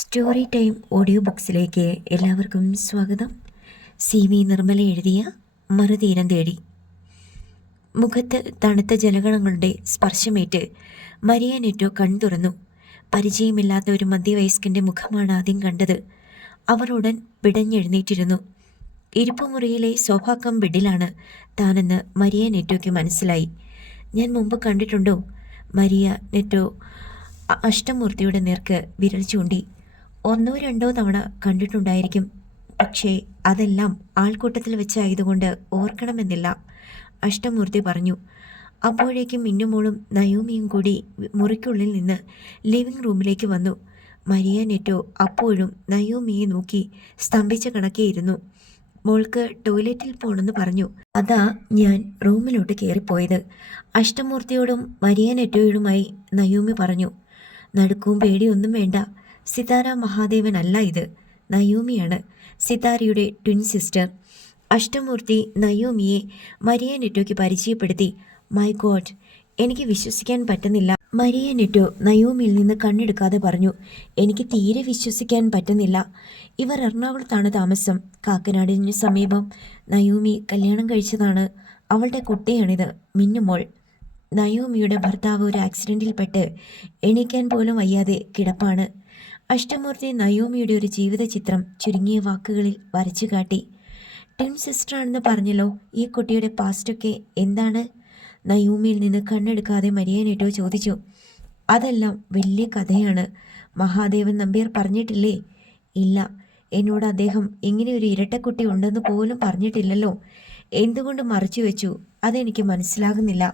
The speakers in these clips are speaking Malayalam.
സ്റ്റോറി ടൈം ഓഡിയോ ബുക്സിലേക്ക് എല്ലാവർക്കും സ്വാഗതം. CV നിർമ്മല എഴുതിയ മറുതീരം തേടി. മുഖത്ത് തണുത്ത ജലഗണങ്ങളുടെ സ്പർശമേറ്റ് മരിയ നെറ്റോ കൺതുറന്നു. പരിചയമില്ലാത്ത ഒരു മധ്യവയസ്കന്റെ മുഖമാണ് ആദ്യം കണ്ടത്. അവർ ഉടൻ പിടഞ്ഞെഴുന്നേറ്റിരുന്നു. ഇരിപ്പുമുറിയിലെ സോഫാക്കം ബെഡിലാണ് താനെന്ന് മരിയ നെറ്റോയ്ക്ക് മനസ്സിലായി. ഞാൻ മുമ്പ് കണ്ടിട്ടുണ്ടോ? മരിയ നെറ്റോ അഷ്ടമൂർത്തിയുടെ നേർക്ക് വിരൽ ചൂണ്ടി. 1-2 തവണ കണ്ടിട്ടുണ്ടായിരിക്കും, പക്ഷേ അതെല്ലാം ആൾക്കൂട്ടത്തിൽ വെച്ചായതുകൊണ്ട് ഓർക്കണമെന്നില്ല, അഷ്ടമൂർത്തി പറഞ്ഞു. അപ്പോഴേക്കും മിന്നുമോളും നയോമിയും കൂടി മുറിക്കുള്ളിൽ നിന്ന് ലിവിംഗ് റൂമിലേക്ക് വന്നു. മരിയ നെറ്റോ അപ്പോഴും നയോമിയെ നോക്കി സ്തംഭിച്ച കണക്കേയിരുന്നു. മോൾക്ക് ടോയ്ലറ്റിൽ പോണെന്ന് പറഞ്ഞു. അതാ ഞാൻ റൂമിലോട്ട് കയറിപ്പോയത്, അഷ്ടമൂർത്തിയോടും മരിയ നെറ്റോയോടുമായി നയോമി പറഞ്ഞു. നടുക്കവും പേടിയൊന്നും വേണ്ട, സിതാര മഹാദേവൻ അല്ല ഇത്, നയോമിയാണ്, സിതാരയുടെ ട്വിൻ സിസ്റ്റർ. അഷ്ടമൂർത്തി നയോമിയെ മരിയ നെറ്റോയ്ക്ക് പരിചയപ്പെടുത്തി. മൈ ഗോഡ്, എനിക്ക് വിശ്വസിക്കാൻ പറ്റുന്നില്ല, മരിയ നെറ്റോ നയോമിയിൽ നിന്ന് കണ്ണെടുക്കാതെ പറഞ്ഞു. എനിക്ക് തീരെ വിശ്വസിക്കാൻ പറ്റുന്നില്ല. ഇവർ എറണാകുളത്താണ് താമസം, കാക്കനാടിന് സമീപം. നയോമി കല്യാണം കഴിച്ചതാണ്, അവളുടെ കുട്ടിയാണിത്, മിന്നുമോൾ. നയോമിയുടെ ഭർത്താവ് ഒരു ആക്സിഡൻറ്റിൽപ്പെട്ട് എണീക്കാൻ പോലും വയ്യാതെ കിടപ്പാണ്. അഷ്ടമൂർത്തി നയോമിയുടെ ഒരു ജീവിത ചിത്രം ചുരുങ്ങിയ വാക്കുകളിൽ വരച്ചു കാട്ടി. ട്വിൻ സിസ്റ്ററാണെന്ന് പറഞ്ഞല്ലോ, ഈ കുട്ടിയുടെ പാസ്റ്റൊക്കെ എന്താണ്? നയോമിയിൽ നിന്ന് കണ്ണെടുക്കാതെ മരിയ നെറ്റോ ചോദിച്ചു. അതെല്ലാം വലിയ കഥയാണ്, മഹാദേവൻ നമ്പ്യാർ പറഞ്ഞിട്ടില്ലേ? ഇല്ല, എന്നോട് അദ്ദേഹം ഇങ്ങനെ ഒരു ഇരട്ടക്കുട്ടി ഉണ്ടെന്ന് പോലും പറഞ്ഞിട്ടില്ലല്ലോ. എന്തുകൊണ്ട് മറച്ചു വെച്ചു? അതെനിക്ക് മനസ്സിലാകുന്നില്ല,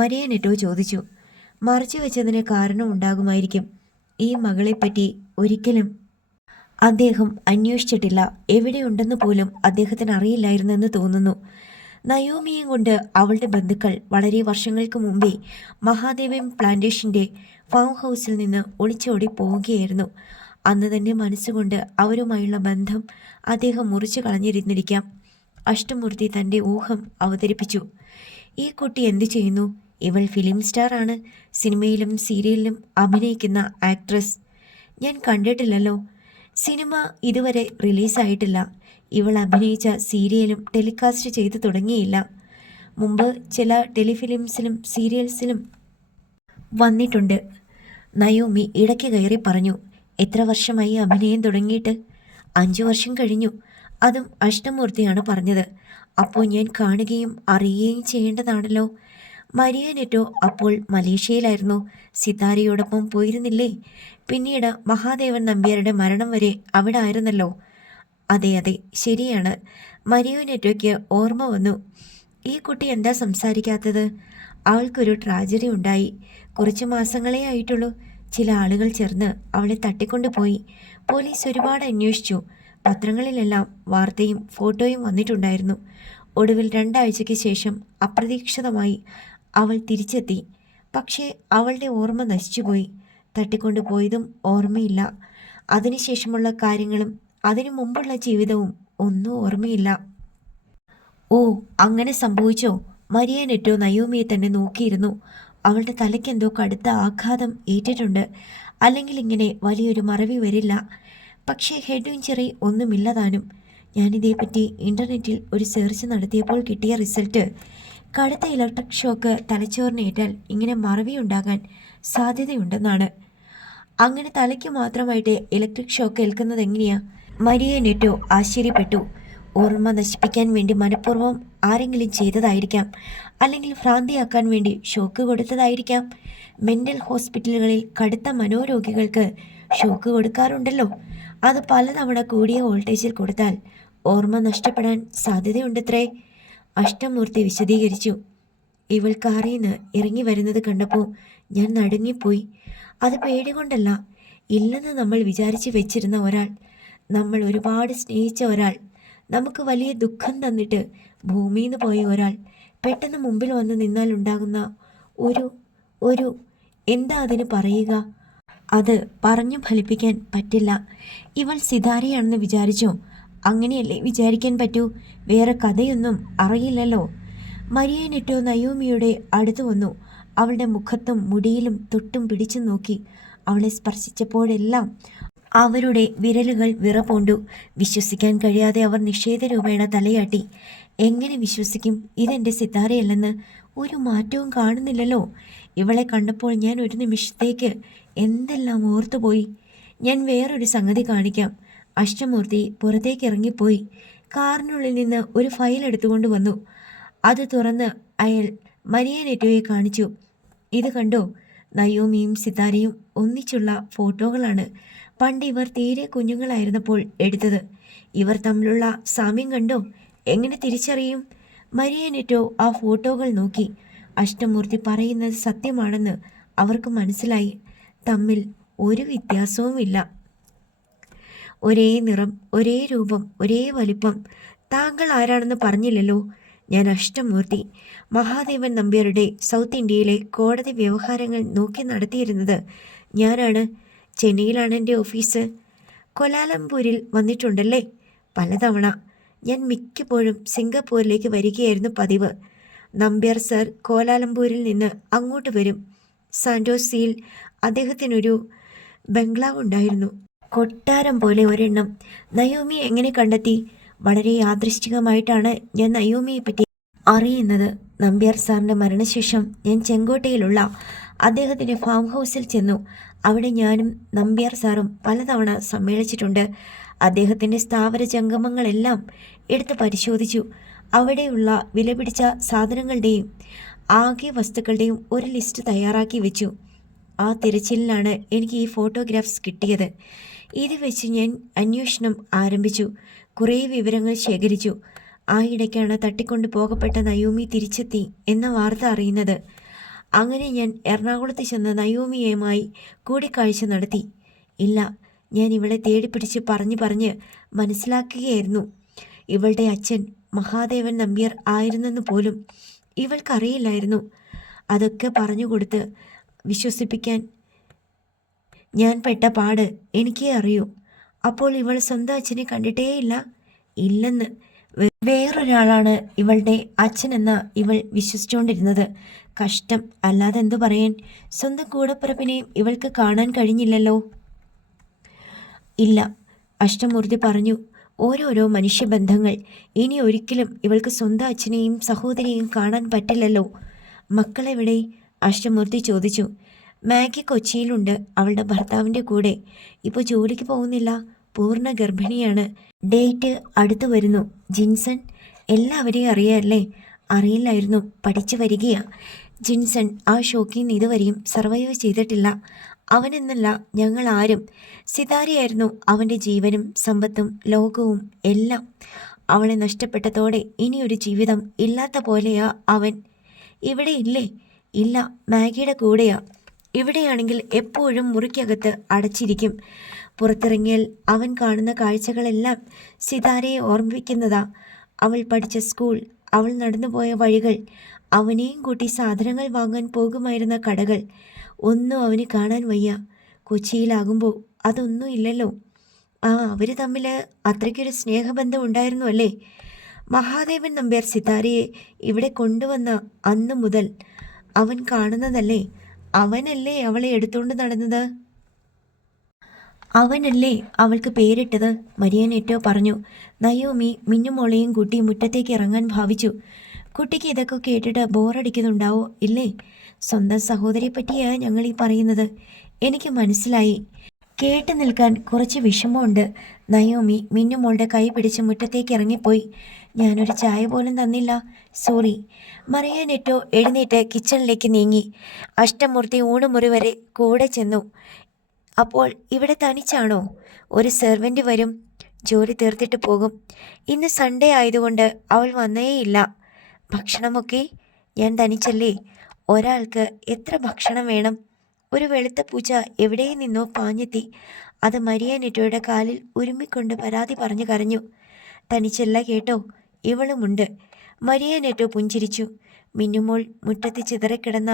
മരിയ നെറ്റോ ചോദിച്ചു. മറച്ചു വെച്ചതിന് കാരണം ഉണ്ടാകുമായിരിക്കും. ഈ മകളെപ്പറ്റി ഒരിക്കലും അദ്ദേഹം അന്വേഷിച്ചിട്ടില്ല, എവിടെയുണ്ടെന്ന് പോലും അദ്ദേഹത്തിന് അറിയില്ലായിരുന്നെന്ന് തോന്നുന്നു. നയോമിയും കൊണ്ട് അവളുടെ ബന്ധുക്കൾ വളരെ വർഷങ്ങൾക്ക് മുമ്പേ മഹാദേവൻ പ്ലാന്റേഷൻ്റെ ഫാം ഹൗസിൽ നിന്ന് ഒളിച്ചോടി പോവുകയായിരുന്നു. അന്ന് തന്നെ മനസ്സുകൊണ്ട് അവരുമായുള്ള ബന്ധം അദ്ദേഹം മുറിച്ചു കളഞ്ഞിരുന്നിരിക്കാം. അഷ്ടമൂർത്തി തൻ്റെ ഊഹം അവതരിപ്പിച്ചു. ഈ കുട്ടി എന്തു ചെയ്യുന്നു? ഇവൾ ഫിലിം സ്റ്റാർ ആണ്, സിനിമയിലും സീരിയലിലും അഭിനയിക്കുന്ന ആക്ട്രസ്. ഞാൻ കണ്ടിട്ടില്ലല്ലോ, സിനിമ ഇതുവരെ റിലീസായിട്ടില്ല. ഇവൾ അഭിനയിച്ച സീരിയലും ടെലികാസ്റ്റ് ചെയ്തു തുടങ്ങിയില്ല. മുമ്പ് ചില ടെലിഫിലിംസിലും സീരിയൽസിലും വന്നിട്ടുണ്ട്, നയോമി ഇടയ്ക്ക് കയറി പറഞ്ഞു. എത്ര വർഷമായി അഭിനയം തുടങ്ങിയിട്ട്? 5 വർഷം കഴിഞ്ഞു, അതും അഷ്ടമൂർത്തിയാണ് പറഞ്ഞത്. അപ്പോൾ ഞാൻ കാണുകയും അറിയുകയും ചെയ്യേണ്ടതാണല്ലോ. മരിയ നെറ്റോ അപ്പോൾ മലേഷ്യയിലായിരുന്നു, സിതാരയോടൊപ്പം പോയിരുന്നില്ലേ? പിന്നീട് മഹാദേവൻ നമ്പ്യാരുടെ മരണം വരെ അവിടെ ആയിരുന്നല്ലോ. അതെ അതെ, ശരിയാണ്. മരിയ നെറ്റോയ്ക്ക് ഓർമ്മ വന്നു. ഈ കുട്ടി എന്താ സംസാരിക്കാത്തത്? അവൾക്കൊരു ട്രാജഡി ഉണ്ടായി, കുറച്ച് മാസങ്ങളേ ആയിട്ടുള്ളൂ. ചില ആളുകൾ ചേർന്ന് അവളെ തട്ടിക്കൊണ്ടുപോയി. പോലീസ് ഒരുപാട് അന്വേഷിച്ചു, പത്രങ്ങളിലെല്ലാം വാർത്തയും ഫോട്ടോയും വന്നിട്ടുണ്ടായിരുന്നു. ഒടുവിൽ 2 ആഴ്ചയ്ക്ക് ശേഷം അപ്രതീക്ഷിതമായി അവൾ തിരിച്ചെത്തി. പക്ഷേ അവളുടെ ഓർമ്മ നശിച്ചുപോയി. തട്ടിക്കൊണ്ടുപോയതും ഓർമ്മയില്ല, അതിനുശേഷമുള്ള കാര്യങ്ങളും അതിനു മുമ്പുള്ള ജീവിതവും ഒന്നും ഓർമ്മയില്ല. ഓ, അങ്ങനെ സംഭവിച്ചോ? മരിയ നെറ്റോ നയോമിയെ തന്നെ നോക്കിയിരുന്നു. അവളുടെ തലയ്ക്കെന്തോ കടുത്ത ആഘാതം ഏറ്റിട്ടുണ്ട്, അല്ലെങ്കിൽ ഇങ്ങനെ വലിയൊരു മറവി വരില്ല. പക്ഷേ ഹെഡ് ഇഞ്ചറി ഒന്നുമില്ലതാനും. ഞാനിതേപ്പറ്റി ഇൻ്റർനെറ്റിൽ ഒരു സെർച്ച് നടത്തിയപ്പോൾ കിട്ടിയ റിസൾട്ട്, കടുത്ത ഇലക്ട്രിക് ഷോക്ക് തലച്ചോറിനേറ്റാൽ ഇങ്ങനെ മറവി ഉണ്ടാകാൻ സാധ്യതയുണ്ടെന്നാണ്. അങ്ങനെ തലയ്ക്ക് മാത്രമായിട്ട് ഇലക്ട്രിക് ഷോക്ക് ഏൽക്കുന്നത് എങ്ങനെയാ? മരിയ നെറ്റോ ആശ്ചര്യപ്പെട്ടു. ഓർമ്മ നശിപ്പിക്കാൻ വേണ്ടി മനഃപൂർവ്വം ആരെങ്കിലും ചെയ്തതായിരിക്കാം, അല്ലെങ്കിൽ ഭ്രാന്തിയാക്കാൻ വേണ്ടി ഷോക്ക് കൊടുത്തതായിരിക്കാം. മെൻ്റൽ ഹോസ്പിറ്റലുകളിൽ കടുത്ത മനോരോഗികൾക്ക് ഷോക്ക് കൊടുക്കാറുണ്ടല്ലോ. അത് പലതവണ കൂടിയ വോൾട്ടേജിൽ കൊടുത്താൽ ഓർമ്മ നഷ്ടപ്പെടാൻ സാധ്യതയുണ്ടത്രേ, അഷ്ടമൂർത്തി വിശദീകരിച്ചു. ഇവൾ കാറിൽ നിന്ന് ഇറങ്ങി വരുന്നത് കണ്ടപ്പോൾ ഞാൻ നടുങ്ങിപ്പോയി. അത് പേടി കൊണ്ടല്ല, ഇല്ലെന്ന് നമ്മൾ വിചാരിച്ച് വെച്ചിരുന്ന ഒരാൾ, നമ്മൾ ഒരുപാട് സ്നേഹിച്ച ഒരാൾ, നമുക്ക് വലിയ ദുഃഖം തന്നിട്ട് ഭൂമിയിൽ നിന്ന് പോയ ഒരാൾ പെട്ടെന്ന് മുമ്പിൽ വന്ന് നിന്നാൽ ഉണ്ടാകുന്ന ഒരു എന്താ അതിന് പറയുക? അത് പറഞ്ഞു ഫലിപ്പിക്കാൻ പറ്റില്ല. ഇവൾ സിതാരയാണെന്ന് വിചാരിച്ചോ? അങ്ങനെയല്ലേ വിചാരിക്കാൻ പറ്റൂ, വേറെ കഥയൊന്നും അറിയില്ലല്ലോ. മരിയ നെറ്റോ നയോമിയുടെ അടുത്ത് വന്നു. അവളുടെ മുഖത്തും മുടിയിലും തൊട്ടും പിടിച്ചു നോക്കി. അവളെ സ്പർശിച്ചപ്പോഴെല്ലാം അവരുടെ വിരലുകൾ വിറപൂണ്ടു. വിശ്വസിക്കാൻ കഴിയാതെ അവർ നിഷേധരൂപേണ തലയാട്ടി. എങ്ങനെ വിശ്വസിക്കും? ഇതെൻ്റെ സിതാരയല്ലെന്ന്? ഒരു മാറ്റവും കാണുന്നില്ലല്ലോ. ഇവളെ കണ്ടപ്പോൾ ഞാൻ ഒരു നിമിഷത്തേക്ക് എന്തെല്ലാം ഓർത്തുപോയി. ഞാൻ വേറൊരു സംഗതി കാണിക്കാം. അഷ്ടമൂർത്തി പുറത്തേക്ക് ഇറങ്ങിപ്പോയി. കാറിനുള്ളിൽ നിന്ന് ഒരു ഫയൽ എടുത്തുകൊണ്ട് വന്നു. അത് തുറന്ന് അയാൾ മരിയാനെറ്റോയെ കാണിച്ചു. ഇത് കണ്ടോ? നയോമിയും സിതാരയും ഒന്നിച്ചുള്ള ഫോട്ടോകളാണ്. പണ്ട് ഇവർ തീരെ കുഞ്ഞുങ്ങളായിരുന്നപ്പോൾ എടുത്തത്. ഇവർ തമ്മിലുള്ള സാമ്യം കണ്ടോ? എങ്ങനെ തിരിച്ചറിയും? മരിയാനെറ്റോ ആ ഫോട്ടോകൾ നോക്കി. അഷ്ടമൂർത്തി പറയുന്നത് സത്യമാണെന്ന് അവർക്ക് മനസ്സിലായി. തമ്മിൽ ഒരു വ്യത്യാസവുമില്ല. ഒരേ നിറം, ഒരേ രൂപം, ഒരേ വലിപ്പം. താങ്കൾ ആരാണെന്ന് പറഞ്ഞില്ലല്ലോ. ഞാൻ അഷ്ടമൂർത്തി. മഹാദേവൻ നമ്പ്യാരുടെ സൗത്ത് ഇന്ത്യയിലെ കോടതി വ്യവഹാരങ്ങൾ നോക്കി നടത്തിയിരുന്നത് ഞാനാണ്. ചെന്നൈയിലാണ് എൻ്റെ ഓഫീസ്. കൊലാലംപൂരിൽ വന്നിട്ടുണ്ടല്ലേ? പലതവണ. ഞാൻ മിക്കപ്പോഴും സിംഗപ്പൂരിലേക്ക് വരികയായിരുന്നു പതിവ്. നമ്പ്യാർ സർ കോലാലംപൂരിൽ നിന്ന് അങ്ങോട്ട് വരും. സാന്റോസിയിൽ അദ്ദേഹത്തിനൊരു ബംഗ്ലാവ് ഉണ്ടായിരുന്നു. കൊട്ടാരം പോലെ ഒരെണ്ണം. നയോമി എങ്ങനെ കണ്ടെത്തി? വളരെ യാദൃശ്ചികമായിട്ടാണ് ഞാൻ നയോമിയെ പറ്റി അറിയുന്നത്. നമ്പ്യാർ സാറിൻ്റെ മരണശേഷം ഞാൻ ചെങ്കോട്ടയിലുള്ള അദ്ദേഹത്തിൻ്റെ ഫാം ഹൗസിൽ ചെന്നു. അവിടെ ഞാനും നമ്പ്യാർ സാറും പലതവണ സമ്മേളിച്ചിട്ടുണ്ട്. അദ്ദേഹത്തിൻ്റെ സ്ഥാവര ജംഗമങ്ങളെല്ലാം എടുത്ത് പരിശോധിച്ചു. അവിടെയുള്ള വിലപിടിച്ച സാധനങ്ങളുടെയും ആകെ വസ്തുക്കളുടെയും ഒരു ലിസ്റ്റ് തയ്യാറാക്കി വെച്ചു. ആ തിരച്ചിലിലാണ് എനിക്ക് ഈ ഫോട്ടോഗ്രാഫ്സ് കിട്ടിയത്. ഇത് വെച്ച് ഞാൻ അന്വേഷണം ആരംഭിച്ചു. കുറേ വിവരങ്ങൾ ശേഖരിച്ചു. ആ ഇടയ്ക്കാണ് തട്ടിക്കൊണ്ടു പോകപ്പെട്ട നയോമി തിരിച്ചെത്തി എന്ന വാർത്ത അറിയുന്നത്. അങ്ങനെ ഞാൻ എറണാകുളത്ത് ചെന്ന് നയോമിയുമായി കൂടിക്കാഴ്ച നടത്തി. ഇല്ല, ഞാൻ ഇവളെ തേടിപ്പിടിച്ച് പറഞ്ഞ് മനസ്സിലാക്കുകയായിരുന്നു. ഇവളുടെ അച്ഛൻ മഹാദേവൻ നമ്പ്യാർ ആയിരുന്നെന്ന് പോലും ഇവൾക്കറിയില്ലായിരുന്നു. അതൊക്കെ പറഞ്ഞുകൊടുത്ത് വിശ്വസിപ്പിക്കാൻ ഞാൻ പെട്ട പാട് എനിക്കേ അറിയൂ. അപ്പോൾ ഇവൾ സ്വന്തം അച്ഛനെ കണ്ടിട്ടേയില്ല? ഇല്ലെന്ന്. വേറൊരാളാണ് ഇവളുടെ അച്ഛനെന്ന ഇവൾ വിശ്വസിച്ചുകൊണ്ടിരുന്നത്. കഷ്ടം, അല്ലാതെ എന്തു പറയാൻ. സ്വന്തം കൂടപ്പിറപ്പിനെയും ഇവൾക്ക് കാണാൻ കഴിഞ്ഞില്ലല്ലോ. ഇല്ല, അഷ്ടമൂർത്തി പറഞ്ഞു. ഓരോരോ മനുഷ്യബന്ധങ്ങൾ. ഇനി ഒരിക്കലും ഇവൾക്ക് സ്വന്തം അച്ഛനെയും സഹോദരിയെയും കാണാൻ പറ്റില്ലല്ലോ. മക്കളെവിടെ? അഷ്ടമൂർത്തി ചോദിച്ചു. മാഗി കൊച്ചിയിലുണ്ട്, അവളുടെ ഭർത്താവിൻ്റെ കൂടെ. ഇപ്പോൾ ജോലിക്ക് പോകുന്നില്ല, പൂർണ്ണ ഗർഭിണിയാണ്. ഡേറ്റ് അടുത്തു വരുന്നു. ജിൻസൺ? എല്ലാവരെയും അറിയാമല്ലേ? അറിയില്ലായിരുന്നു, പഠിച്ചു വരികയാ. ജിൻസൺ ആ ഷോക്കിൽ നിന്ന് ഇതുവരെയും സർവൈവ് ചെയ്തിട്ടില്ല. അവനെന്നല്ല, ഞങ്ങൾ ആരും. സിതാരയായിരുന്നു അവൻ്റെ ജീവനും സമ്പത്തും ലോകവും എല്ലാം. അവളെ നഷ്ടപ്പെട്ടതോടെ ഇനിയൊരു ജീവിതം ഇല്ലാത്ത പോലെയാ അവൻ. ഇവിടെ ഇല്ലേ? ഇല്ല, മാഗിയുടെ കൂടെയാ. ഇവിടെയാണെങ്കിൽ എപ്പോഴും മുറിക്കകത്ത് അടച്ചിരിക്കും. പുറത്തിറങ്ങിയാൽ അവൻ കാണുന്ന കാഴ്ചകളെല്ലാം സിതാരയെ ഓർമ്മിപ്പിക്കുന്നതാ. അവൾ പഠിച്ച സ്കൂൾ, അവൾ നടന്നുപോയ വഴികൾ, അവനെയും കൂട്ടി സാധനങ്ങൾ വാങ്ങാൻ പോകുമായിരുന്ന കടകൾ, ഒന്നും അവന് കാണാൻ വയ്യ. കൊച്ചിയിലാകുമ്പോൾ അതൊന്നും ഇല്ലല്ലോ. അവർ തമ്മിൽ അത്രയ്ക്കൊരു സ്നേഹബന്ധം ഉണ്ടായിരുന്നു അല്ലേ? മഹാദേവൻ നമ്പ്യാർ സിതാരയെ ഇവിടെ കൊണ്ടുവന്ന അന്ന് മുതൽ അവൻ കാണുന്നതല്ലേ? അവനല്ലേ അവളെ എടുത്തുകൊണ്ട് നടന്നത്? അവനല്ലേ അവൾക്ക് പേരിട്ടത്? മരിയാനെറ്റോ പറഞ്ഞു. നയോമി മിന്നുമോളെയും കൂട്ടി മുറ്റത്തേക്ക് ഇറങ്ങാൻ ഭാവിച്ചു. കുട്ടിക്ക് ഇതൊക്കെ കേട്ടിട്ട് ബോറടിക്കുന്നുണ്ടാവോ? ഇല്ലേ? സ്വന്തം സഹോദരിയെ പറ്റിയാ ഞങ്ങൾ ഈ പറയുന്നത്. എനിക്ക് മനസ്സിലായി. കേട്ടു നിൽക്കാൻ കുറച്ച് വിഷമമുണ്ട്. നയോമി മിന്നുമോളുടെ കൈ പിടിച്ച് മുറ്റത്തേക്ക് ഇറങ്ങിപ്പോയി. ഞാനൊരു ചായ പോലും തന്നില്ല, സോറി. മറിയാനെറ്റോ എഴുന്നേറ്റ് കിച്ചണിലേക്ക് നീങ്ങി. അഷ്ടമൂർത്തി ഊണുമുറി വരെ കൂടെ ചെന്നു. അപ്പോൾ ഇവിടെ തനിച്ചാണോ? ഒരു സെർവൻ്റ് വരും, ജോലി തീർത്തിട്ട് പോകും. ഇന്ന് സൺഡേ ആയതുകൊണ്ട് അവൾ വന്നേയില്ല. ഭക്ഷണമൊക്കെ? ഞാൻ തനിച്ചല്ലേ, ഒരാൾക്ക് എത്ര ഭക്ഷണം വേണം? ഒരു വെളുത്ത പൂച്ച എവിടെ നിന്നോ പാഞ്ഞെത്തി. അത് മരിയാനെറ്റോയുടെ കാലിൽ ഉരുമ്മിക്കൊണ്ട് പരാതി പറഞ്ഞു കരഞ്ഞു. തനിച്ചല്ല കേട്ടോ, ഇവളുമുണ്ട്. മരിയാനെറ്റോ പുഞ്ചിരിച്ചു. മിന്നുമോൾ മുറ്റത്ത് ചിതറിക്കിടന്ന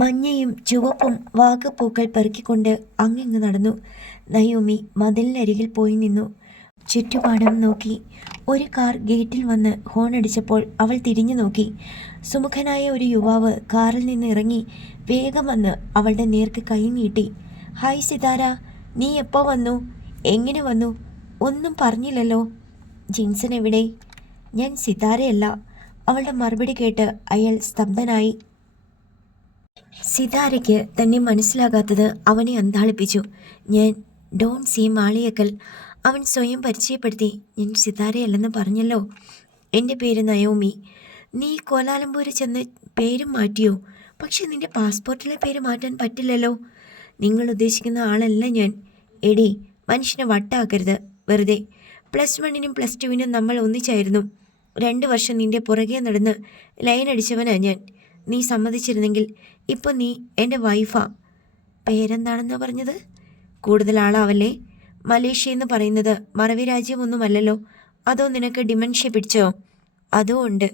മഞ്ഞയും ചുവപ്പും വാഗപ്പൂക്കൾ പെറുക്കിക്കൊണ്ട് അങ്ങിങ്ങ് നടന്നു. നയോമി മതിലിനരികിൽ പോയി നിന്നു. ചുറ്റുപാടും നോക്കി. ഒരു കാർ ഗേറ്റിൽ വന്ന് ഹോണടിച്ചപ്പോൾ അവൾ തിരിഞ്ഞു നോക്കി. സുമുഖനായ ഒരു യുവാവ് കാറിൽ നിന്ന് ഇറങ്ങി വേഗം വന്ന് അവളുടെ നേർക്ക് കൈ നീട്ടി. ഹായ് സിതാര, നീ എപ്പോൾ വന്നു? എങ്ങനെ വന്നു? ഒന്നും പറഞ്ഞില്ലല്ലോ. ജിൻസൺ എവിടെ? ഞാൻ സിതാരയല്ല. അവളുടെ മറുപടി കേട്ട് അയാൾ സ്തബ്ധനായി. സിതാരയ്ക്ക് തന്നെ മനസ്സിലാകാത്തത് അവനെ അന്താളിപ്പിച്ചു. ഞാൻ ഡോൺ സി മാളിയക്കൽ. അവൻ സ്വയം പരിചയപ്പെടുത്തി. ഞാൻ സിതാരയല്ലെന്ന് പറഞ്ഞല്ലോ. എൻ്റെ പേര് നയോമി. നീ കോലാലംപൂരിൽ ചെന്ന് പേരും മാറ്റിയോ? പക്ഷെ നിന്റെ പാസ്പോർട്ടിലെ പേര് മാറ്റാൻ പറ്റില്ലല്ലോ. നിങ്ങൾ ഉദ്ദേശിക്കുന്ന ആളല്ല ഞാൻ. എടി, മനുഷ്യനെ വട്ടാക്കരുത് വെറുതെ. +1-നും +2-നും നമ്മൾ ഒന്നിച്ചായിരുന്നു. 2 വർഷം നിന്റെ പുറകെ നടന്ന് ലൈൻ അടിച്ചവനാ ഞാൻ. നീ സമ്മതിച്ചിരുന്നെങ്കിൽ ഇപ്പോൾ നീ എൻ്റെ വൈഫാ. പേരെന്താണെന്നാ പറഞ്ഞത്? കൂടുതൽ ആളാവല്ലേ. മലേഷ്യ എന്ന് പറയുന്നത് മറവി രാജ്യമൊന്നുമല്ലല്ലോ. അതോ നിനക്ക് ഡിമെൻഷ്യ പിടിച്ചോ? അതോ ഉണ്ട്,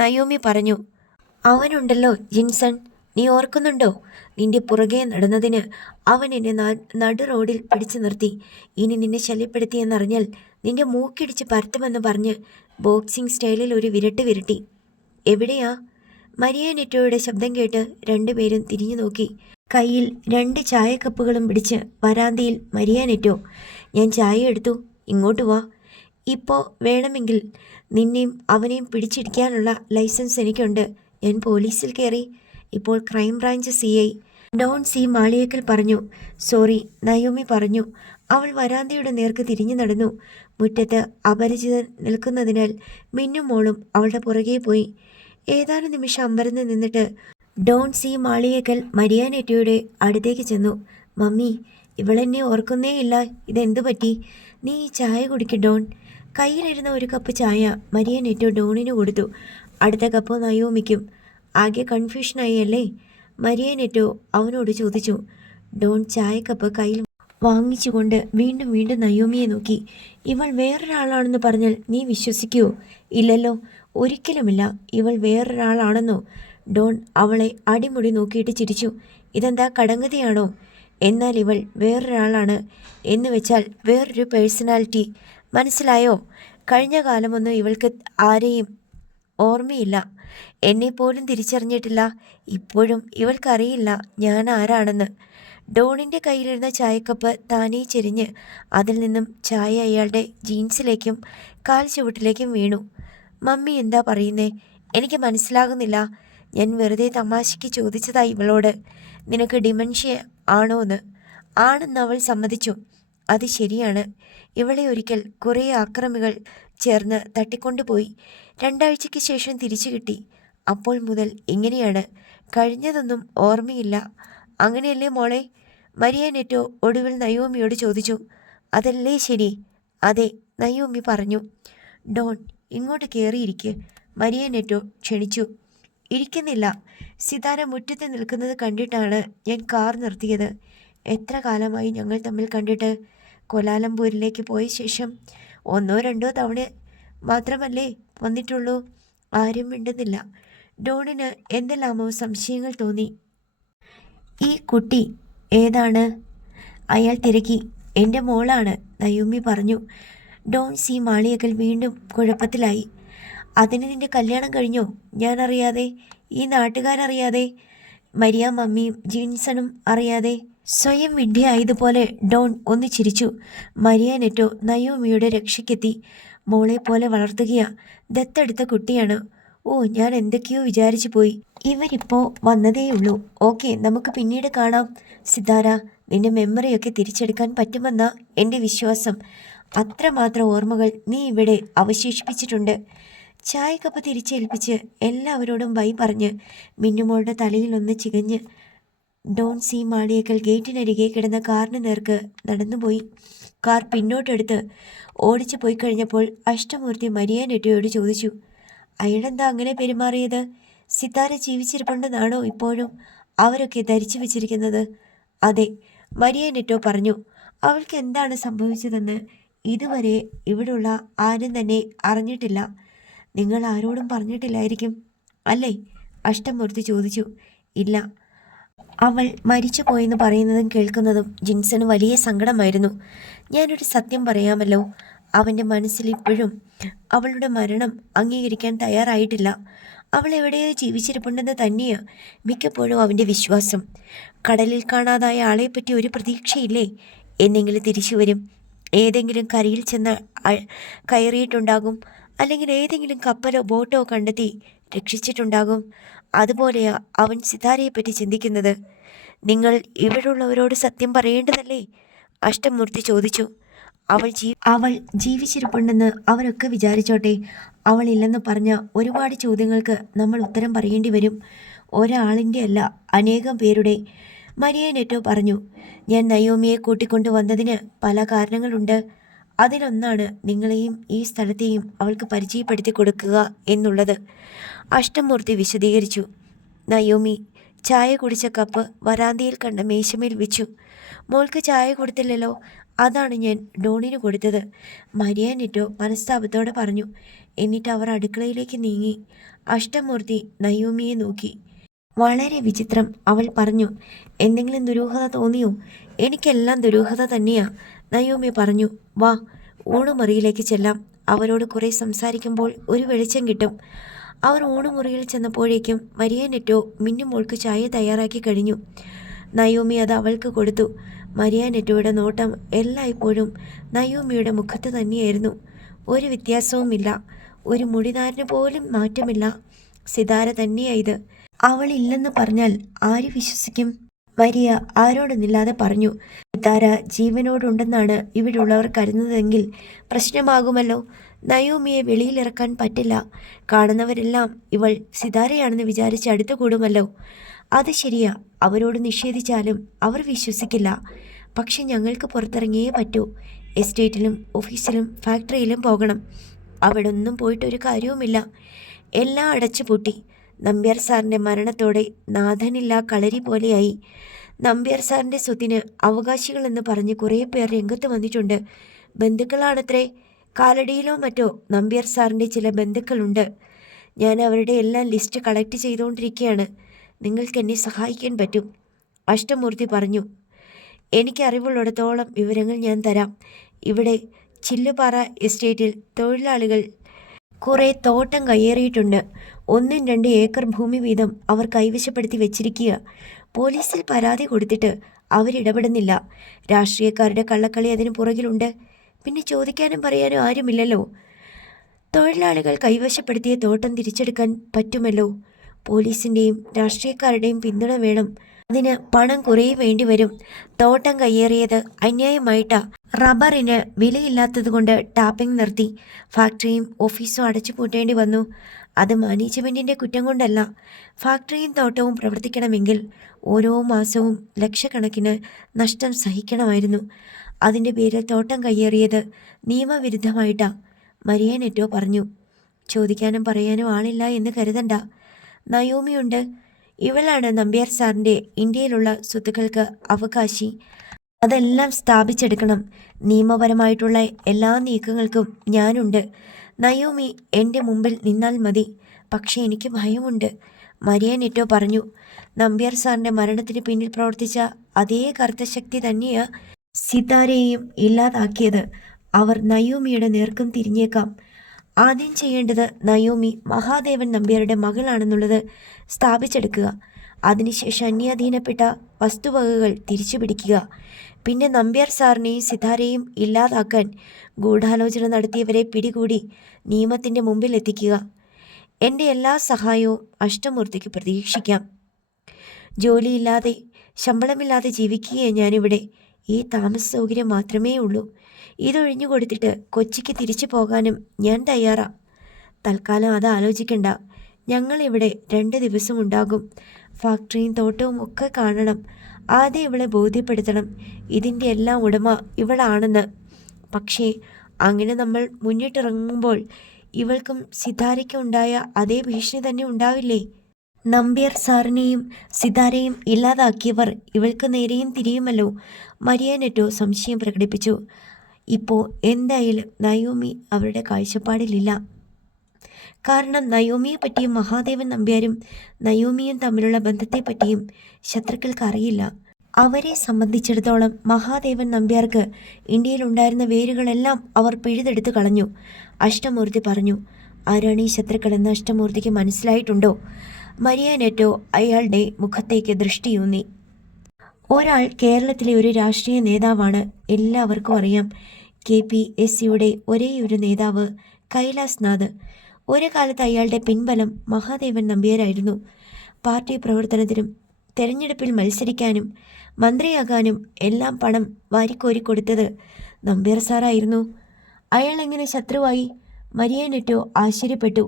നയോമി പറഞ്ഞു. അവനുണ്ടല്ലോ ജിൻസൺ, നീ ഓർക്കുന്നുണ്ടോ? നിന്റെ പുറകെ നടന്നതിന് അവൻ എന്നെ നടു റോഡിൽ പിടിച്ചു നിർത്തി. ഇനി നിന്നെ ശല്യപ്പെടുത്തിയെന്നറിഞ്ഞാൽ നിന്റെ മൂക്കിടിച്ച് പരത്തുമെന്ന് പറഞ്ഞ് ബോക്സിംഗ് സ്റ്റൈലിൽ ഒരു വിരട്ട് വിരട്ടി. എവിടെയാ? മരിയ നെറ്റോയുടെ ശബ്ദം കേട്ട് രണ്ടുപേരും തിരിഞ്ഞു നോക്കി. കയ്യിൽ 2 ചായക്കപ്പുകളും പിടിച്ച് വരാന്തയിൽ മരിയ നെറ്റോ. ഞാൻ ചായ എടുത്തു, ഇങ്ങോട്ട് വാ. ഇപ്പോൾ വേണമെങ്കിൽ നിന്നെയും അവനെയും പിടിച്ചിടിക്കാനുള്ള ലൈസൻസ് എനിക്കുണ്ട്. ഞാൻ പോലീസിൽ കയറി. ഇപ്പോൾ crime branch CI Don C Maliyekkal പറഞ്ഞു. സോറി, നയോമി പറഞ്ഞു. അവൾ വരാന്തയുടെ നേർക്ക് തിരിഞ്ഞു നടന്നു. മുറ്റത്ത് അപരിചിതൻ നിൽക്കുന്നതിനാൽ മിന്നും മോളും അവളുടെ പുറകെ പോയി. ഏതാനും നിമിഷം അമ്പരന്ന് നിന്നിട്ട് ഡോൺ സി മാളിയേക്കൽ മരിയ നെറ്റോയുടെ അടുത്തേക്ക് ചെന്നു. മമ്മി, ഇവളെന്നെ ഓർക്കുന്നേയില്ല. ഇതെന്തു പറ്റി? നീ ഈ ചായ കുടിക്ക് ഡോൺ. കയ്യിലിരുന്ന ഒരു കപ്പ് ചായ മരിയ നെറ്റോ ഡോണിന് കൊടുത്തു. അടുത്ത കപ്പ് നയോമിക്കും. ആകെ കൺഫ്യൂഷനായി അല്ലേ? മരിയ നെറ്റോ അവനോട് ചോദിച്ചു. ഡോൺ ചായക്കപ്പ് കയ്യിൽ വാങ്ങിച്ചുകൊണ്ട് വീണ്ടും വീണ്ടും നയോമിയെ നോക്കി. ഇവൾ വേറൊരാളാണെന്ന് പറഞ്ഞാൽ നീ വിശ്വസിക്കുമോ? ഇല്ലല്ലോ, ഒരിക്കലുമില്ല. ഇവൾ വേറൊരാളാണെന്നോ? ഡോൺ അവളെ അടിമുടി നോക്കിയിട്ട് ചിരിച്ചു. ഇതെന്താ കടങ്കഥയാണോ? എന്നാൽ ഇവൾ വേറൊരാളാണ്. എന്ന് വെച്ചാൽ വേറൊരു പേഴ്സണാലിറ്റി. മനസ്സിലായോ? കഴിഞ്ഞ കാലമൊന്നും ഇവൾക്ക് ആരെയും ഓർമ്മയില്ല. എന്നെപ്പോലും തിരിച്ചറിഞ്ഞിട്ടില്ല. ഇപ്പോഴും ഇവൾക്കറിയില്ല ഞാൻ ആരാണെന്ന്. ഡോണിൻ്റെ കയ്യിലിരുന്ന ചായക്കപ്പ് താനേ ചെരിഞ്ഞ് അതിൽ നിന്നും ചായ അയാളുടെ ജീൻസിലേക്കും കാൽ ചുവട്ടിലേക്കും വീണു. മമ്മി എന്താ പറയുന്നേ? എനിക്ക് മനസ്സിലാകുന്നില്ല. ഞാൻ വെറുതെ തമാശയ്ക്ക് ചോദിച്ചതാ ഇവളോട്. നിനക്ക് ഡിമെൻഷ്യ ആണോന്ന്. ആണെന്ന് അവൾ സമ്മതിച്ചു. അത് ശരിയാണ്. ഇവളെ ഒരിക്കൽ കുറേ ആക്രമികൾ ചേർന്ന് തട്ടിക്കൊണ്ടുപോയി. 2 ആഴ്ചയ്ക്ക് ശേഷം തിരിച്ചു കിട്ടി. അപ്പോൾ മുതൽ ഇങ്ങനെയാണ്. കഴിഞ്ഞതൊന്നും ഓർമ്മയില്ല. അങ്ങനെയല്ലേ മോളെ? മരിയ നെറ്റോ ഒടുവിൽ നയോമിയോട് ചോദിച്ചു. അതല്ലേ ശരി? അതെ, നയോമി പറഞ്ഞു. ഡോൺ, ഇങ്ങോട്ട് കയറിയിരിക്കെ, മരിയ നെറ്റോ ക്ഷണിച്ചു. ഇരിക്കുന്നില്ല. സിതാര മുറ്റത്ത് നിൽക്കുന്നത് കണ്ടിട്ടാണ് ഞാൻ കാർ നിർത്തിയത്. എത്ര കാലമായി ഞങ്ങൾ തമ്മിൽ കണ്ടിട്ട്? കോലാലംപൂരിലേക്ക് പോയ ശേഷം 1-2 തവണ മാത്രമല്ലേ വന്നിട്ടുള്ളൂ. ആരും മിണ്ടുന്നില്ല. ഡോണിന് എന്തെല്ലാമോ സംശയങ്ങൾ തോന്നി. ഈ കുട്ടി ഏതാണ്? അയാൾ തിരക്കി. എൻ്റെ മോളാണ്, നയോമി പറഞ്ഞു. ഡോൺ സി മാളിയേക്കൽ വീണ്ടും കുഴപ്പത്തിലായി. അതിന് നിന്റെ കല്യാണം കഴിഞ്ഞോ? ഞാൻ അറിയാതെ? ഈ നാട്ടുകാരറിയാതെ? മരിയ മമ്മിയും ജിൻസണും അറിയാതെ? സ്വയം വിഡ്ഢിയായതുപോലെ ഡോൺ ഒന്ന് ചിരിച്ചു. മരിയ നെറ്റോ നയോമിയുടെ രക്ഷയ്ക്കെത്തി. മോളെ പോലെ വളർത്തുകയാ. ദത്തെടുത്ത കുട്ടിയാണ്. ഓ, ഞാൻ എന്തൊക്കെയോ വിചാരിച്ചു പോയി. ഇവരിപ്പോൾ വന്നതേയുള്ളൂ. ഓക്കെ, നമുക്ക് പിന്നീട് കാണാം. സിതാര, നിന്റെ മെമ്മറിയൊക്കെ തിരിച്ചെടുക്കാൻ പറ്റുമെന്നാ എൻ്റെ വിശ്വാസം. അത്രമാത്രം ഓർമ്മകൾ നീ ഇവിടെ അവശേഷിപ്പിച്ചിട്ടുണ്ട്. ചായക്കപ്പ് തിരിച്ചേൽപ്പിച്ച് എല്ലാവരോടും ബൈ പറഞ്ഞ് മിന്നുമോളുടെ തലയിൽ ഒന്ന് ചികഞ്ഞ് ഡോൺ സി മാളിയേക്കൽ ഗേറ്റിനരികെ കിടന്ന കാറിന് നേർക്ക് നടന്നുപോയി. കാർ പിന്നോട്ടെടുത്ത് ഓടിച്ചു പോയി കഴിഞ്ഞപ്പോൾ അഷ്ടമൂർത്തി മരിയ നെറ്റോയോട് ചോദിച്ചു. അയാളെന്താ അങ്ങനെ പെരുമാറിയത്? സിതാര ജീവിച്ചിരിപ്പുണ്ടെന്നാണോ ഇപ്പോഴും അവരൊക്കെ ധരിച്ചു വെച്ചിരിക്കുന്നത്? അതെ, മരിയ നെറ്റോ പറഞ്ഞു. അവൾക്ക് എന്താണ് സംഭവിച്ചതെന്ന് ഇതുവരെ ഇവിടുള്ള ആരും തന്നെ അറിഞ്ഞിട്ടില്ല. നിങ്ങൾ ആരോടും പറഞ്ഞിട്ടില്ലായിരിക്കും അല്ലേ? അഷ്ടമൂർത്തി ചോദിച്ചു. ഇല്ല. അവൾ മരിച്ചു പോയെന്ന് പറയുന്നതും കേൾക്കുന്നതും ജിൻസന് വലിയ സങ്കടമായിരുന്നു. ഞാനൊരു സത്യം പറയാമല്ലോ, അവൻ്റെ മനസ്സിൽ ഇപ്പോഴും അവളുടെ മരണം അംഗീകരിക്കാൻ തയ്യാറായിട്ടില്ല. അവൾ എവിടെയോ ജീവിച്ചിരിപ്പുണ്ടെന്ന് തന്നെയാണ് മിക്കപ്പോഴും അവൻ്റെ വിശ്വാസം. കടലിൽ കാണാതായ ആളെപ്പറ്റി ഒരു പ്രതീക്ഷയില്ലേ? എന്നെങ്കിലും തിരിച്ചു വരും. ഏതെങ്കിലും കരയിൽ ചെന്ന് കയറിയിട്ടുണ്ടാകും. അല്ലെങ്കിൽ ഏതെങ്കിലും കപ്പലോ ബോട്ടോ കണ്ടെത്തി രക്ഷിച്ചിട്ടുണ്ടാകും. അതുപോലെയാ അവൻ സിതാരയെപ്പറ്റി ചിന്തിക്കുന്നത്. നിങ്ങൾ ഇവിടെയുള്ളവരോട് സത്യം പറയേണ്ടതല്ലേ? അഷ്ടമൂർത്തി ചോദിച്ചു. അവൾ ജീവിച്ചിരിപ്പുണ്ടെന്ന് അവരൊക്കെ വിചാരിച്ചോട്ടെ. അവൾ ഇല്ലെന്ന് പറഞ്ഞ ഒരുപാട് ചോദ്യങ്ങൾക്ക് നമ്മൾ ഉത്തരം പറയേണ്ടി വരും. ഒരാളിൻ്റെ അല്ല, അനേകം പേരുടെ. മരിയ നെറ്റോ പറഞ്ഞു. ഞാൻ നയോമിയെ കൂട്ടിക്കൊണ്ടു വന്നതിന് പല കാരണങ്ങളുണ്ട്. അതിലൊന്നാണ് നിങ്ങളെയും ഈ സ്ഥലത്തെയും അവൾക്ക് പരിചയപ്പെടുത്തി കൊടുക്കുക എന്നുള്ളത്. അഷ്ടമൂർത്തി വിശദീകരിച്ചു. നയോമി ചായ കുടിച്ച കപ്പ് വരാന്തയിൽ കണ്ട മേശമേൽ വെച്ചു. മോൾക്ക് ചായ കൊടുത്തില്ലല്ലോ, അതാണ് ഞാൻ ഡോണിന് കൊടുത്തത്. മരിയ നെറ്റോ മനസ്താപത്തോടെ പറഞ്ഞു. എന്നിട്ട് അവർ അടുക്കളയിലേക്ക് നീങ്ങി. അഷ്ടമൂർത്തി നയോമിയെ നോക്കി. വളരെ വിചിത്രം, അവൾ പറഞ്ഞു. എന്തെങ്കിലും ദുരൂഹത തോന്നിയോ? എനിക്കെല്ലാം ദുരൂഹത തന്നെയാ, നയോമി പറഞ്ഞു. വാ, ഊണുമുറിയിലേക്ക് ചെല്ലാം. അവരോട് കുറേ സംസാരിക്കുമ്പോൾ ഒരു വെളിച്ചം കിട്ടും. അവർ ഊണുമുറിയിൽ ചെന്നപ്പോഴേക്കും മരിയ നെറ്റോ മിന്നുമോൾക്ക് ചായ തയ്യാറാക്കി കഴിഞ്ഞു. നയോമി അത് അവൾക്ക് കൊടുത്തു. മരിയ നെറ്റോയുടെ നോട്ടം എല്ലായ്പ്പോഴും നയോമിയുടെ മുഖത്ത് തന്നെയായിരുന്നു. ഒരു വ്യത്യാസവുമില്ല. ഒരു മുടിനാരിന് പോലും മാറ്റമില്ല. സിതാര തന്നെയായത്. അവളില്ലെന്ന് പറഞ്ഞാൽ ആര് വിശ്വസിക്കും? മരിയ ആരോടൊന്നില്ലാതെ പറഞ്ഞു. സിതാര ജീവനോടുണ്ടെന്നാണ് ഇവിടെയുള്ളവർ കരുതുന്നതെങ്കിൽ പ്രശ്നമാകുമല്ലോ. നയോമിയെ വെളിയിലിറക്കാൻ പറ്റില്ല. കാണുന്നവരെല്ലാം ഇവൾ സിതാരയാണെന്ന് വിചാരിച്ച് അടുത്തു കൂടുമല്ലോ. അത് ശരിയാ, അവരോട് നിഷേധിച്ചാലും അവർ വിശ്വസിക്കില്ല. പക്ഷെ ഞങ്ങൾക്ക് പുറത്തിറങ്ങിയേ പറ്റൂ. എസ്റ്റേറ്റിലും ഓഫീസിലും ഫാക്ടറിയിലും പോകണം. അവിടെ ഒന്നും പോയിട്ടൊരു കാര്യവുമില്ല. എല്ലാം അടച്ചുപൂട്ടി. നമ്പ്യാർ സാറിൻ്റെ മരണത്തോടെ നാഥനില്ല കളരി പോലെയായി. നമ്പ്യാർ സാറിൻ്റെ സ്വത്തിന് അവകാശികളെന്ന് പറഞ്ഞ് കുറേ പേർ രംഗത്ത് വന്നിട്ടുണ്ട്. ബന്ധുക്കളാണത്രേ. കാലടിയിലോ മറ്റോ നമ്പ്യാർ സാറിൻ്റെ ചില ബന്ധുക്കളുണ്ട്. ഞാൻ അവരുടെ എല്ലാം ലിസ്റ്റ് കളക്ട് ചെയ്തുകൊണ്ടിരിക്കുകയാണ്. നിങ്ങൾക്ക് എന്നെ സഹായിക്കാൻ പറ്റും, അഷ്ടമൂർത്തി പറഞ്ഞു. എനിക്കറിവുള്ളിടത്തോളം വിവരങ്ങൾ ഞാൻ തരാം. ഇവിടെ ചില്ലുപാറ എസ്റ്റേറ്റിൽ തൊഴിലാളികൾ കുറേ തോട്ടം കയ്യേറിയിട്ടുണ്ട്. 1-2 ഏക്കർ ഭൂമി വീതം അവർ കൈവശപ്പെടുത്തി വെച്ചിരിക്കുക. പോലീസിൽ പരാതി കൊടുത്തിട്ട് അവരിടപെടുന്നില്ല. രാഷ്ട്രീയക്കാരുടെ കള്ളക്കളി അതിന് പുറകിലുണ്ട്. പിന്നെ ചോദിക്കാനും പറയാനും ആരുമില്ലല്ലോ. തൊഴിലാളികൾ കൈവശപ്പെടുത്തിയ തോട്ടം തിരിച്ചെടുക്കാൻ പറ്റുമല്ലോ. പോലീസിൻ്റെയും രാഷ്ട്രീയക്കാരുടെയും പിന്തുണ വേണം. അതിന് പണം കുറേ വേണ്ടി വരും. തോട്ടം കയ്യേറിയത് അന്യായമായിട്ടാ. റബ്ബറിന് വിലയില്ലാത്തതുകൊണ്ട് ടാപ്പിംഗ് നിർത്തി. ഫാക്ടറിയും ഓഫീസും അടച്ചു പൂട്ടേണ്ടി വന്നു. അത് മാനേജ്മെൻറ്റിൻ്റെ കുറ്റം കൊണ്ടല്ല. ഫാക്ടറിയും തോട്ടവും പ്രവർത്തിക്കണമെങ്കിൽ ഓരോ മാസവും ലക്ഷക്കണക്കിന് നഷ്ടം സഹിക്കണമായിരുന്നു. അതിൻ്റെ പേരിൽ തോട്ടം കയ്യേറിയത് നിയമവിരുദ്ധമായിട്ടാ, മരിയ നെറ്റോ പറഞ്ഞു. ചോദിക്കാനും പറയാനും ആളില്ല എന്ന് കരുതണ്ട. നയോമിയുണ്ട്. ഇവളാണ് നമ്പ്യാർ സാറിൻ്റെ ഇന്ത്യയിലുള്ള സ്വത്തുക്കൾക്ക് അവകാശി. അതെല്ലാം സ്ഥാപിച്ചെടുക്കണം. നിയമപരമായിട്ടുള്ള എല്ലാ നീക്കങ്ങൾക്കും ഞാനുണ്ട്. നയോമി എൻ്റെ മുമ്പിൽ നിന്നാൽ മതി. പക്ഷേ എനിക്ക് ഭയമുണ്ട്, മരിയ നെറ്റോ പറഞ്ഞു. നമ്പ്യാർ സാറിൻ്റെ മരണത്തിന് പിന്നിൽ പ്രവർത്തിച്ച അതേ കറുത്ത ശക്തി തന്നെയാ സിതാരയെയും ഇല്ലാതാക്കിയത്. അവർ നയോമിയുടെ നേർക്കും തിരിഞ്ഞേക്കാം. ആദ്യം ചെയ്യേണ്ടത് നയോമി മഹാദേവൻ നമ്പ്യാരുടെ മകളാണെന്നുള്ളത് സ്ഥാപിച്ചെടുക്കുക. അതിനുശേഷം അന്യാധീനപ്പെട്ട വസ്തുവകകൾ തിരിച്ചു പിടിക്കുക. പിന്നെ നമ്പ്യാർ സാറിനെയും സിതാരയെയും ഇല്ലാതാക്കാൻ ഗൂഢാലോചന നടത്തിയവരെ പിടികൂടി നിയമത്തിൻ്റെ മുമ്പിൽ എത്തിക്കുക. എൻ്റെ എല്ലാ സഹായവും അഷ്ടമൂർത്തിക്ക് പ്രതീക്ഷിക്കാം. ജോലിയില്ലാതെ ശമ്പളമില്ലാതെ ജീവിക്കുകയാണ് ഞാനിവിടെ. ഈ താമസ സൗകര്യം മാത്രമേ ഉള്ളൂ. ഇതൊഴിഞ്ഞു കൊടുത്തിട്ട് കൊച്ചിക്ക് തിരിച്ചു പോകാനും ഞാൻ തയ്യാറാ. തൽക്കാലം അത് ആലോചിക്കണ്ട. ഞങ്ങളിവിടെ 2 ദിവസം ഉണ്ടാകും. ഫാക്ടറിയും തോട്ടവും ഒക്കെ കാണണം. ആദ്യം ഇവളെ ബോധ്യപ്പെടുത്തണം ഇതിൻ്റെ എല്ലാം ഉടമ ഇവളാണെന്ന്. പക്ഷേ അങ്ങനെ നമ്മൾ മുന്നിട്ടിറങ്ങുമ്പോൾ ഇവൾക്കും സിതാരയ്ക്കും ഉണ്ടായ അതേ ഭീഷണി തന്നെ ഉണ്ടാവില്ലേ? നമ്പ്യാർ സാറിനെയും സിതാരയും ഇല്ലാതാക്കിയവർ ഇവൾക്ക് നേരെയും തിരിയുമല്ലോ. മരിയ നെറ്റോ സംശയം പ്രകടിപ്പിച്ചു. ഇപ്പോൾ എന്തായാലും നയോമി അവരുടെ കാഴ്ചപ്പാടിലില്ല. കാരണം നയോമിയെ പറ്റിയും മഹാദേവൻ നമ്പ്യാരും നയോമിയും തമ്മിലുള്ള ബന്ധത്തെപ്പറ്റിയും ശത്രുക്കൾക്ക് അറിയില്ല. അവരെ സംബന്ധിച്ചിടത്തോളം മഹാദേവൻ നമ്പ്യാർക്ക് ഇന്ത്യയിലുണ്ടായിരുന്ന വേരുകളെല്ലാം അവർ പിഴുതെടുത്ത് കളഞ്ഞു, അഷ്ടമൂർത്തി പറഞ്ഞു. ആരാണ് ഈ ശത്രുക്കളെന്ന് അഷ്ടമൂർത്തിക്ക് മനസ്സിലായിട്ടുണ്ടോ? മരിയ നെറ്റോ അയാളുടെ മുഖത്തേക്ക് ദൃഷ്ടിയൂന്നി. ഒരാൾ കേരളത്തിലെ ഒരു രാഷ്ട്രീയ നേതാവാണ്. എല്ലാവർക്കും അറിയാം. KPSCയുടെ ഒരേയൊരു നേതാവ് കൈലാസ് നാഥ്. ഒരു കാലത്ത് അയാളുടെ പിൻബലം മഹാദേവൻ നമ്പ്യാരായിരുന്നു. പാർട്ടി പ്രവർത്തനത്തിനും തെരഞ്ഞെടുപ്പിൽ മത്സരിക്കാനും മന്ത്രിയാകാനും എല്ലാം പണം വാരിക്കോരി കൊടുത്തത് നമ്പ്യാർ സാറായിരുന്നു. അയാൾ എങ്ങനെ ശത്രുവായി? മരിയാനെറ്റോ ആശ്ചര്യപ്പെട്ടു.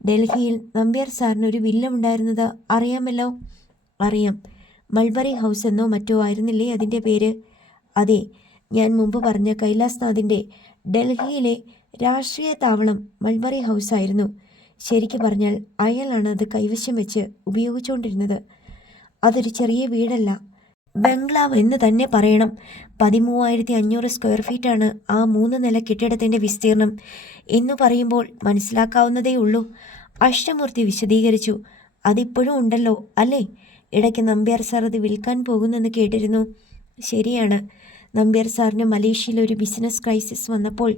ഡൽഹിയിൽ നമ്പ്യാർ സാറിന് ഒരു വില്ലമുണ്ടായിരുന്നത് അറിയാമല്ലോ. അറിയാം. മൾബറി ഹൗസ് എന്നോ മറ്റോ ആയിരുന്നില്ലേ അതിൻ്റെ പേര്? അതെ, ഞാൻ മുമ്പ് പറഞ്ഞ കൈലാസ് നാഥിൻ്റെ ഡൽഹിയിലെ രാഷ്ട്രീയ താവളം മൾബറി ഹൗസ് ആയിരുന്നു. ശരിക്കു പറഞ്ഞാൽ അയാളാണ് അത് കൈവശം വെച്ച് ഉപയോഗിച്ചുകൊണ്ടിരുന്നത്. അതൊരു ചെറിയ വീടല്ല, ബംഗ്ലാവ് എന്ന് തന്നെ പറയണം. 13,500 സ്ക്വയർ ഫീറ്റാണ് ആ 3 നില കെട്ടിടത്തിൻ്റെ വിസ്തീർണം. എന്നു പറയുമ്പോൾ മനസ്സിലാക്കാവുന്നതേ ഉള്ളൂ. അഷ്ടമൂർത്തി വിശദീകരിച്ചു. അതിപ്പോഴും ഉണ്ടല്ലോ അല്ലേ? ഇടയ്ക്ക് നമ്പ്യാർ സാർ അത് വിൽക്കാൻ പോകുന്നെന്ന് കേട്ടിരുന്നു. ശരിയാണ്. നമ്പ്യാർ സാറിന് മലേഷ്യയിൽ ഒരു ബിസിനസ് ക്രൈസിസ് വന്നപ്പോൾ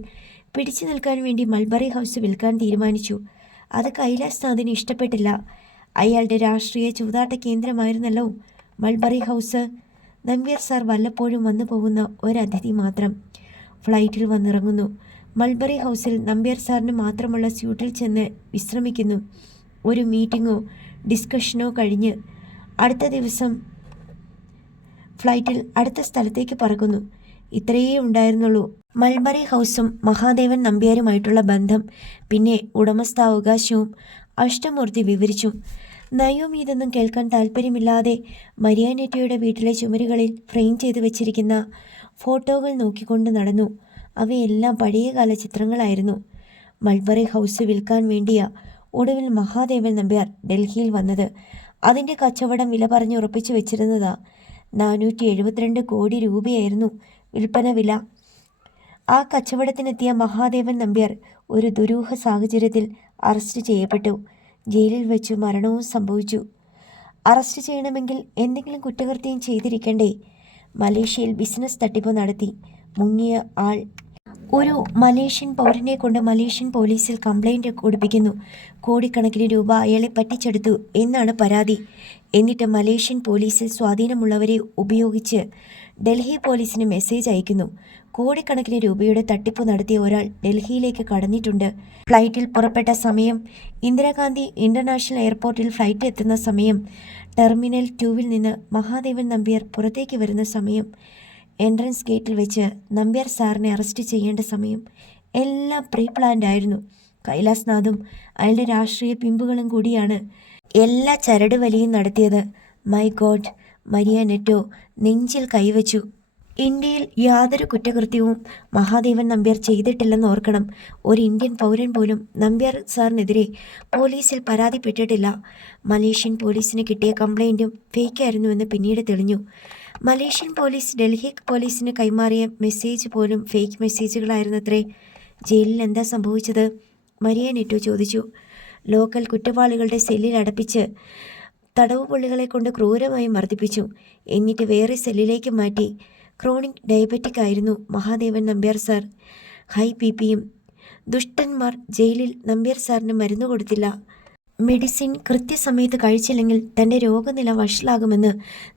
പിടിച്ചു നിൽക്കാൻ വേണ്ടി മൾബറി ഹൗസ് വിൽക്കാൻ തീരുമാനിച്ചു. അത് കൈലാസ് നാഥിന് ഇഷ്ടപ്പെട്ടില്ല. അയാളുടെ രാഷ്ട്രീയ ചൂതാട്ട കേന്ദ്രമായിരുന്നല്ലോ മൾബറി ഹൗസ്. നമ്പ്യാർ സാർ വല്ലപ്പോഴും വന്നു പോകുന്ന ഒരതിഥി മാത്രം. ഫ്ലൈറ്റിൽ വന്നിറങ്ങുന്നു. മൾബറി ഹൗസിൽ നമ്പ്യാർ സാറിന് മാത്രമുള്ള സ്യൂട്ടിൽ ചെന്ന് വിശ്രമിക്കുന്നു. ഒരു മീറ്റിങ്ങോ ഡിസ്കഷനോ കഴിഞ്ഞ് അടുത്ത ദിവസം ഫ്ലൈറ്റിൽ അടുത്ത സ്ഥലത്തേക്ക് പറക്കുന്നു. ഇത്രയേ ഉണ്ടായിരുന്നുള്ളൂ മൾബറി ഹൗസും മഹാദേവൻ നമ്പ്യാരുമായിട്ടുള്ള ബന്ധം. പിന്നെ ഉടമസ്ഥാവകാശവും അഷ്ടമൂർത്തി വിവരിച്ചു. നയവും ഇതൊന്നും കേൾക്കാൻ താല്പര്യമില്ലാതെ മരിയാനെറ്റയുടെ വീട്ടിലെ ചുമരുകളിൽ ഫ്രെയിം ചെയ്തു വെച്ചിരിക്കുന്ന ഫോട്ടോകൾ നോക്കിക്കൊണ്ട് നടന്നു. അവയെല്ലാം പഴയകാല ചിത്രങ്ങളായിരുന്നു. മൾബറി ഹൗസ് വിൽക്കാൻ വേണ്ടിയാ ഒടുവിൽ മഹാദേവൻ നമ്പ്യാർ ഡൽഹിയിൽ വന്നത്. അതിൻ്റെ കച്ചവടം വില പറഞ്ഞ് ഉറപ്പിച്ചു വെച്ചിരുന്നതാ. 472 കോടി രൂപയായിരുന്നു വിൽപ്പന വില. ആ കച്ചവടത്തിനെത്തിയ മഹാദേവൻ നമ്പ്യാർ ഒരു ദുരൂഹ സാഹചര്യത്തിൽ അറസ്റ്റ് ചെയ്യപ്പെട്ടു. ജയിലിൽ വെച്ച് മരണവും സംഭവിച്ചു. അറസ്റ്റ് ചെയ്യണമെങ്കിൽ എന്തെങ്കിലും കുറ്റകൃത്യം ചെയ്തിരിക്കണ്ടേ? മലേഷ്യയിൽ ബിസിനസ് തട്ടിപ്പ് നടത്തി മുങ്ങിയ ആൾ ഒരു മലേഷ്യൻ പൗരനെ കൊണ്ട് മലേഷ്യൻ പോലീസിൽ കംപ്ലൈൻറ്റ് കൊടുപ്പിക്കുന്നു. കോടിക്കണക്കിന് രൂപ അയാളെ പറ്റിച്ചെടുത്തു എന്നാണ് പരാതി. എന്നിട്ട് മലേഷ്യൻ പോലീസിൽ സ്വാധീനമുള്ളവരെ ഉപയോഗിച്ച് ഡൽഹി പോലീസിന് മെസ്സേജ് അയക്കുന്നു. കോടിക്കണക്കിന് രൂപയുടെ തട്ടിപ്പ് നടത്തിയ ഒരാൾ ഡൽഹിയിലേക്ക് കടന്നിട്ടുണ്ട്. ഫ്ലൈറ്റിൽ പുറപ്പെട്ട സമയം, ഇന്ദിരാഗാന്ധി ഇൻ്റർനാഷണൽ എയർപോർട്ടിൽ ഫ്ലൈറ്റ് എത്തുന്ന സമയം, ടെർമിനൽ 2-വിൽ നിന്ന് മഹാദേവൻ നമ്പ്യാർ പുറത്തേക്ക് വരുന്ന സമയം, എൻട്രൻസ് ഗേറ്റിൽ വെച്ച് നമ്പ്യാർ സാറിനെ അറസ്റ്റ് ചെയ്യേണ്ട സമയം, എല്ലാം പ്രീ പ്ലാൻഡ് ആയിരുന്നു. കൈലാസ് നാഥും അയാളുടെ രാഷ്ട്രീയ പിമ്പുകളും കൂടിയാണ് എല്ലാ ചരടുവലിയും നടത്തിയത്. My God! മരിയാനെറ്റോ നെഞ്ചിൽ കൈവച്ചു. ഇന്ത്യയിൽ യാതൊരു കുറ്റകൃത്യവും മഹാദേവൻ നമ്പ്യാർ ചെയ്തിട്ടില്ലെന്ന് ഓർക്കണം. ഒരു ഇന്ത്യൻ പൗരൻ പോലും നമ്പ്യാർ സാറിനെതിരെ പോലീസിൽ പരാതിപ്പെട്ടിട്ടില്ല. മലേഷ്യൻ പോലീസിന് കിട്ടിയ കംപ്ലൈൻറ്റും ഫേക്കായിരുന്നുവെന്ന് പിന്നീട് തെളിഞ്ഞു. മലേഷ്യൻ പോലീസ് ഡൽഹി പോലീസിന് കൈമാറിയ മെസ്സേജ് പോലും ഫേക്ക് മെസ്സേജുകളായിരുന്നത്രേ. ജയിലിൽ എന്താ സംഭവിച്ചത്? മരിയാനെറ്റോ ചോദിച്ചു. ലോക്കൽ കുറ്റവാളികളുടെ സെല്ലിൽ അടപ്പിച്ച് തടവുപുള്ളികളെ കൊണ്ട് ക്രൂരമായി മർദ്ദിപ്പിച്ചു. എന്നിട്ട് വേറെ സെല്ലിലേക്ക് മാറ്റി. ക്രോണിക് ഡയബറ്റിക് ആയിരുന്നു മഹാദേവൻ നമ്പ്യാർ സാർ. ഹൈ BP-യും. ദുഷ്ടന്മാർ ജയിലിൽ നമ്പ്യാർ സാറിന് മരുന്ന് കൊടുത്തില്ല. മെഡിസിൻ കൃത്യസമയത്ത് കഴിച്ചില്ലെങ്കിൽ തൻ്റെ രോഗനില വഷളാകുമെന്ന്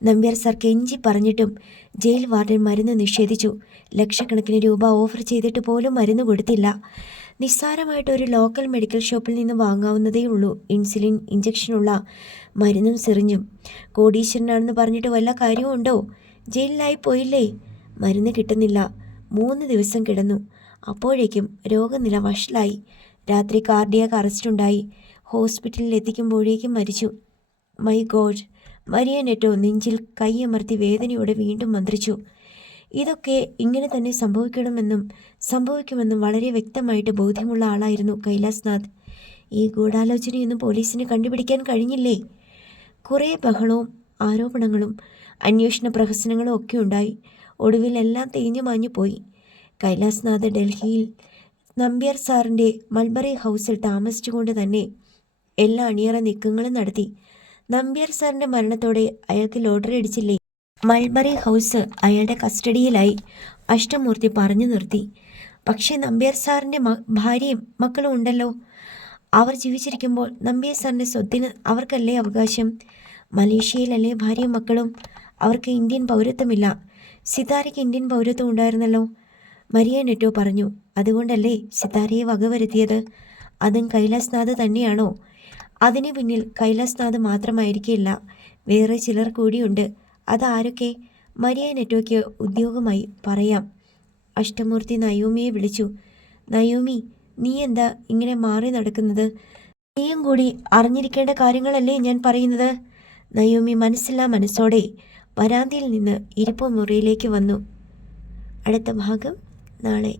നമ്പ്യാർ സാർ കെഞ്ചി പറഞ്ഞിട്ടും ജയിൽ വാർഡൻ മരുന്ന് നിഷേധിച്ചു. ലക്ഷക്കണക്കിന് രൂപ ഓഫർ ചെയ്തിട്ട് പോലും മരുന്ന് കൊടുത്തില്ല. നിസ്സാരമായിട്ട് ഒരു ലോക്കൽ മെഡിക്കൽ ഷോപ്പിൽ നിന്ന് വാങ്ങാവുന്നതേ ഉള്ളൂ ഇൻസുലിൻ ഇഞ്ചക്ഷനുള്ള മരുന്നും സിറിഞ്ചും. കോടീശ്വരനാണെന്ന് പറഞ്ഞിട്ട് വല്ല കാര്യവും ഉണ്ടോ? ജയിലിലായി പോയില്ലേ? മരുന്ന് കിട്ടുന്നില്ല. 3 ദിവസം കിടന്നു. അപ്പോഴേക്കും രോഗനില വഷളായി. രാത്രി കാർഡിയാക് അറസ്റ്റുണ്ടായി. ഹോസ്പിറ്റലിൽ എത്തിക്കുമ്പോഴേക്കും മരിച്ചു. My God! മരിയാനെറ്റോ നെഞ്ചിൽ കൈയമർത്തി വേദനയോടെ വീണ്ടും മന്ത്രിച്ചു. ഇതൊക്കെ ഇങ്ങനെ തന്നെ സംഭവിക്കുമെന്നും വളരെ വ്യക്തമായിട്ട് ബോധ്യമുള്ള ആളായിരുന്നു കൈലാസ് നാഥ്. ഈ ഗൂഢാലോചനയൊന്നും പോലീസിന് കണ്ടുപിടിക്കാൻ കഴിഞ്ഞില്ലേ? കുറേ ബഹളവും ആരോപണങ്ങളും അന്വേഷണ പ്രഹസനങ്ങളും ഒക്കെ ഉണ്ടായി. ഒടുവിൽ എല്ലാം തേഞ്ഞു മാഞ്ഞു പോയി. കൈലാസ് നാഥ് ഡൽഹിയിൽ നമ്പ്യാർ സാറിൻ്റെ മൾബറി ഹൗസിൽ താമസിച്ചുകൊണ്ട് തന്നെ എല്ലാ അണിയറ നീക്കങ്ങളും നടത്തി. നമ്പ്യാർ സാറിൻ്റെ മരണത്തോടെ അയാൾക്ക് ലോട്ടറി അടിച്ചില്ലേ? മൾബറി ഹൗസ് അയാളുടെ കസ്റ്റഡിയിലായി. അഷ്ടമൂർത്തി പറഞ്ഞു നിർത്തി. പക്ഷേ നമ്പ്യാർ സാറിൻ്റെ ഭാര്യയും മക്കളും ഉണ്ടല്ലോ. അവർ ജീവിച്ചിരിക്കുമ്പോൾ നമ്പ്യാർ സാറിൻ്റെ സ്വത്തിന് അവർക്കല്ലേ അവകാശം? മലേഷ്യയിലല്ലേ ഭാര്യയും മക്കളും? അവർക്ക് ഇന്ത്യൻ പൗരത്വമില്ല. സിതാരയ്ക്ക് ഇന്ത്യൻ പൗരത്വം ഉണ്ടായിരുന്നല്ലോ. മരിയ നെറ്റോ പറഞ്ഞു. അതുകൊണ്ടല്ലേ സിതാരയെ വകവരുത്തിയത്? അതും കൈലാസ്നാഥ് തന്നെയാണോ? അതിന് പിന്നിൽ കൈലാസ്നാഥ് മാത്രമായിരിക്കില്ല, വേറെ ചിലർ കൂടിയുണ്ട്. അതാരൊക്കെ? മരിയ നെറ്റോയ്ക്ക് ഉദ്യോഗമായി പറയാം. അഷ്ടമൂർത്തി നയോമിയെ വിളിച്ചു. നയോമി, നീ എന്താ ഇങ്ങനെ മാറി നടക്കുന്നത്? നീയും കൂടി അറിഞ്ഞിരിക്കേണ്ട കാര്യങ്ങളല്ലേ ഞാൻ പറയുന്നത്. നയോമി മനസ്സില്ലാ മനസ്സോടെ വരാന്തയിൽ നിന്ന് ഇരിപ്പുമുറിയിലേക്ക് വന്നു. അടുത്ത ഭാഗം നാളെ.